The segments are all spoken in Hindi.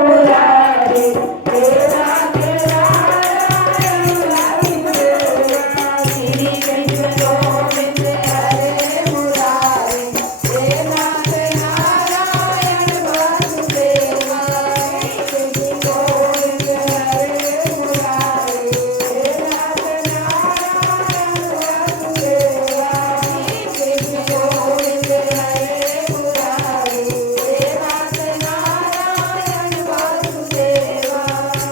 मुरारी तेरा तेरा श्री कृष्ण गोविंद हरे मुरारी तेरा तेरा नारायण वासुदेवा कृष्ण गोविंद हरे मुरारी तेरा तेरा नारायण वासुदेवा कृष्ण गोविंद हरे मुरारी तेरा तेरा नारायण वासुदेवा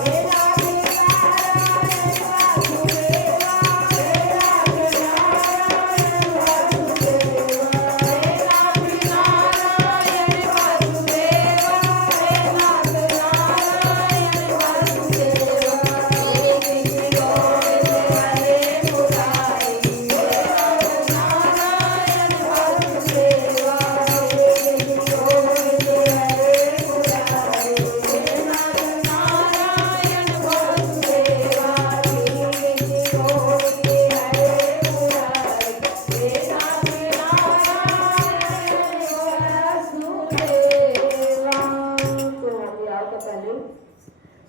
तेरा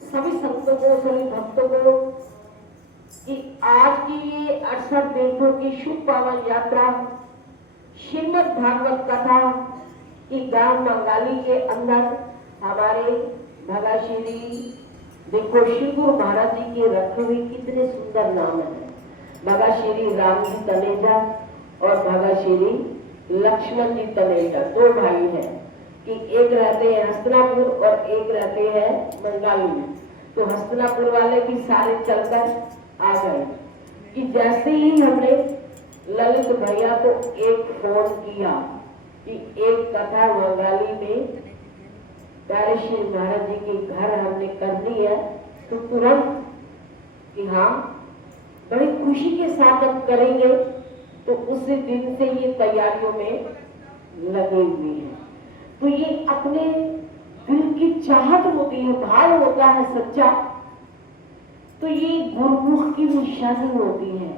सभी संतों को सभी भक्तों को कि आज की ये 68 तीर्थों की शुभ पावन यात्रा श्रीमद् भागवत कथा की गांव मंगाली के अंदर हमारे भगाश्री देखो श्री गुरु महाराज जी के रखे हुए कितने सुंदर नाम है। भगाश्री राम जी तनेजा और भगाश्री लक्ष्मण जी तनेजा दो भाई हैं कि एक रहते हैं हस्तिनापुर और एक रहते हैं मंगाली में। तो हस्तिनापुर वाले भी सारे चलकर आ गए कि जैसे ही हमने ललित भैया को एक फोन किया कि एक कथा मंगाली में प्यारे श्री महाराज जी के घर हमने करनी है, तो तुरंत कि हाँ बड़ी खुशी के साथ हम करेंगे। तो उसी दिन से ये तैयारियों में लगे हुए हैं। तो ये अपने दिल की चाहत होती है, भाव होता है सच्चा। तो ये गुरुमुख की निशानी होती है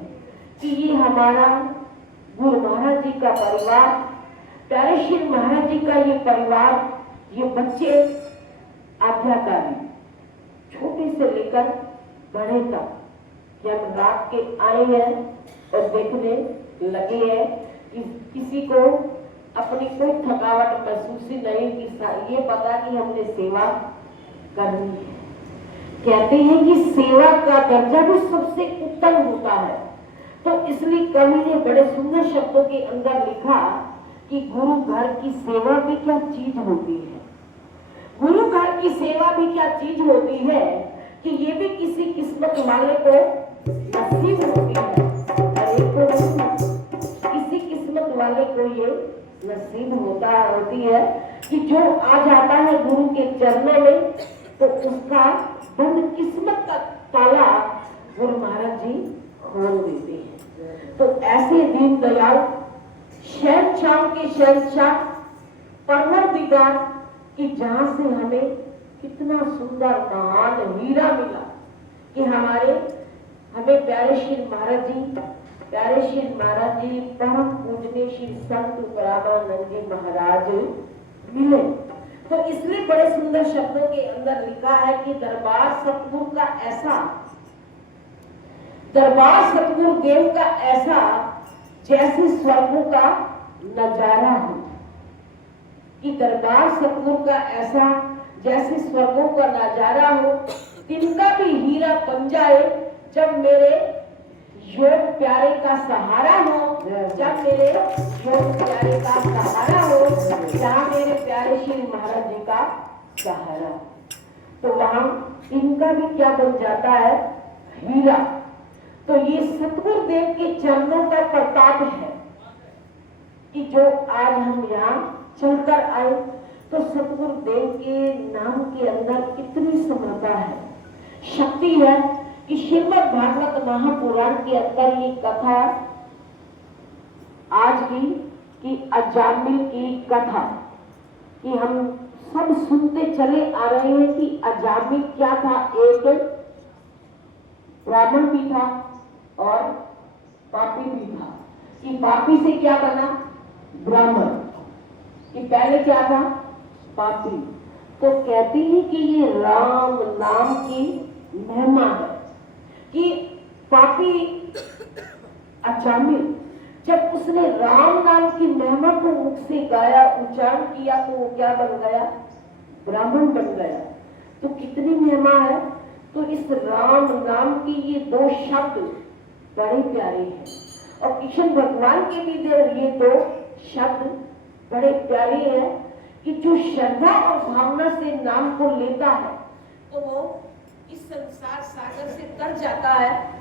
कि ये हमारा गुरु महाराज जी का परिवार, प्यारे श्री महाराज जी का ये परिवार, ये बच्चे आज्ञाकारी छोटे से लेकर बड़े तक जब रात के आए हैं और देखने लगे हैं कि किसी को अपनी कोई थकावट महसूस ही नहीं कि ये पता कि हमने सेवा करनी है। कहते हैं कि सेवा का दर्जा भी सबसे उत्तम होता है। तो इसलिए कवि ने बड़े सुंदर शब्दों के अंदर लिखा कि गुरु घर की सेवा भी क्या चीज होती है। गुरु घर की सेवा भी क्या चीज होती है कि ये भी किसी किस्मत वाले को नसीब होती है। किसी किस्मत वाले को ये नसीब होती है कि जो आ जाता है गुरु के चरणों में, तो उसका बंद किस्मत का ताला गुरु महाराज जी खोल देते हैं। तो ऐसे दीन दयाल शहंशाह के शहंशाह परवरदिगार कि जहां से हमें कितना सुंदर महान हीरा मिला कि हमें प्यारे श्री महाराज जी परम पूजनीय श्री संत उपरामानंद जी महाराज मिले। तो इसलिए बड़े सुंदर शब्दों के अंदर लिखा है कि दरबार सतगुरु देव का ऐसा जैसे स्वर्गों का नजारा हो, कि दरबार सतगुरु का ऐसा जैसे स्वर्गों का नजारा हो, तिनका भी हीरा बन जाए जब मेरे योग प्यारे का सहारा हो, जब मेरे योग प्यारे का सहारा हो, जहाँ मेरे प्यारे श्री महाराज जी का सहारा, तो वहां इनका भी क्या बन जाता है, हीरा। तो ये सतगुरु देव के चरणों का प्रताप है कि जो आज हम यहाँ चलकर आए, तो सतगुरु देव के नाम के अंदर कितनी समता है, शक्ति है कि श्रीमद् भागवत महापुराण के अंदर ये कथा आज की कि अजामिल की कथा कि हम सब सुनते चले आ रहे हैं कि अजामिल क्या था, एक ब्राह्मण भी था और पापी भी था। कि पापी से क्या बना ब्राह्मण, कि पहले क्या था पापी। तो कहती है कि ये राम नाम की महिमा है कि पापी अजामिल जब उसने राम नाम की महिमा को मुख से गाया, उच्चारण किया, तो वो क्या बन गया? ब्राह्मण बन गया। तो कितनी महिमा है। तो इस राम नाम की ये दो शब्द बड़े प्यारे हैं और कृष्ण भगवान के भी ये दो शब्द बड़े प्यारे हैं कि जो श्रद्धा और भावना से नाम को लेता है तो वो इस संसार सागर से तर जाता है।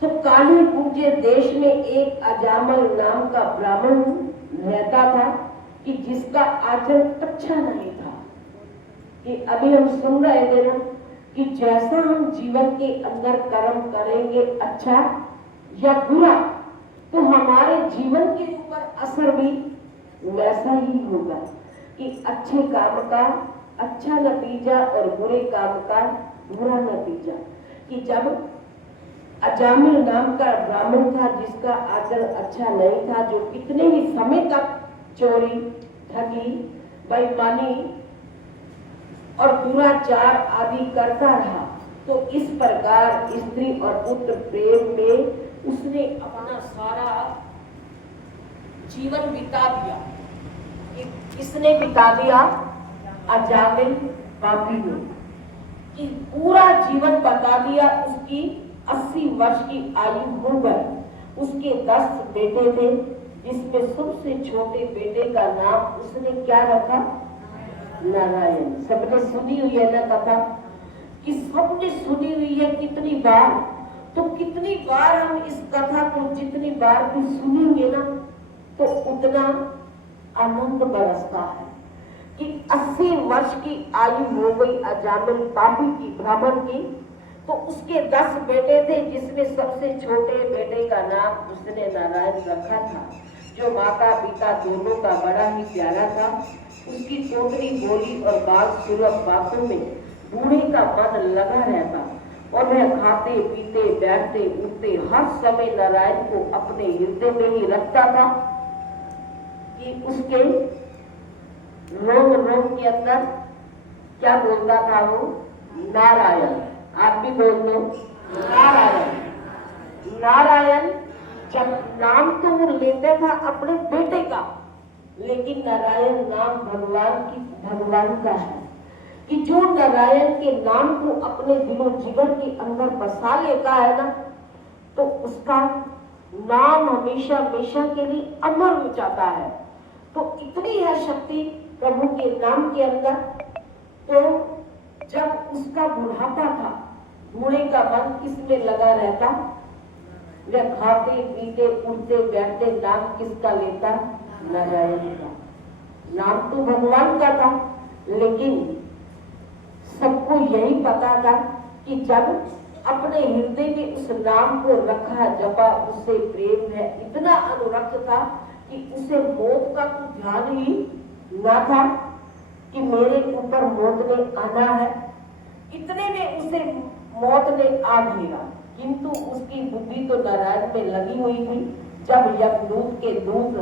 तो काली पूज्य देश में एक अजामल नाम का ब्राह्मण रहता था कि जिसका आचरण अच्छा नहीं था। कि अभी हम सुन रहे थे ना कि जैसा हम जीवन के अंदर कर्म करेंगे अच्छा या बुरा, तो हमारे जीवन के ऊपर असर भी वैसा ही होगा कि अच्छे काम का अच्छा नतीजा और बुरे काम का बुरा नतीजा। कि जब अजामिल नाम का ब्राह्मण था जिसका आचरण अच्छा नहीं था, जो कितने ही समय तक चोरी, ठगी, बेईमानी और दुराचार आदि करता रहा, तो इस प्रकार स्त्री और पुत्र प्रेम में उसने अपना सारा जीवन बिता दिया। किसने बिता दिया? अजामिल पापी ने कि पूरा जीवन बता दिया। उसकी 80 वर्ष की आयु हो गई। उसके 10 बेटे थे जिसमें सबसे छोटे बेटे का नाम उसने क्या रखा? नारायण। सबने सुनी हुई है ना कथा कि सबने सुनी हुई है कितनी बार। तो कितनी बार हम इस कथा को जितनी बार भी सुनेंगे ना तो उतना आनंद बरसता है कि 80 वर्ष की आयु हो गई अजामिल पापी की, ब्राह्मण की। तो उसके 10 बेटे थे जिसमें सबसे छोटे बेटे का नाम उसने नारायण रखा था, जो माता पिता दोनों का बड़ा ही प्यारा था। उसकी तोतरी बोली और बाल सुलभ बातों में बूढ़े का मन लगा रहता और वह खाते पीते बैठते उठते हर समय नारायण को अपने हृदय में ही रखता था कि उसके रोम रोम के अंदर क्या बोलता था वो? नारायण। आप भी बोल दो नारायण। नारायण जब नाम तो वो लेता था अपने बेटे का, लेकिन नारायण नाम भगवान का है कि जो नारायण के नाम को अपने दिलो जीवन के अंदर बसा लेता है ना, तो उसका नाम हमेशा हमेशा के लिए अमर हो जाता है। तो इतनी है शक्ति प्रभु के नाम के अंदर। तो जब उसका बुढ़ापा था, बूढ़े का मन किसमें लगा रहता? वह खाते पीते उठते बैठते नाम किसका लेता? नारायण का। नाम तो भगवान का था, लेकिन सबको यही पता था कि जब अपने हृदय में उस नाम को रखा, जपा, उससे प्रेम है, इतना अनुरक्त था कि उसे मौत का कुछ ध्यान ही ना था कि मेरे ऊपर मौत ने आना है। इतने में उसे मौत ने आ घेरा, किंतु उसकी बुद्धि तो नारायण में लगी हुई थी। जब यमदूत के दूत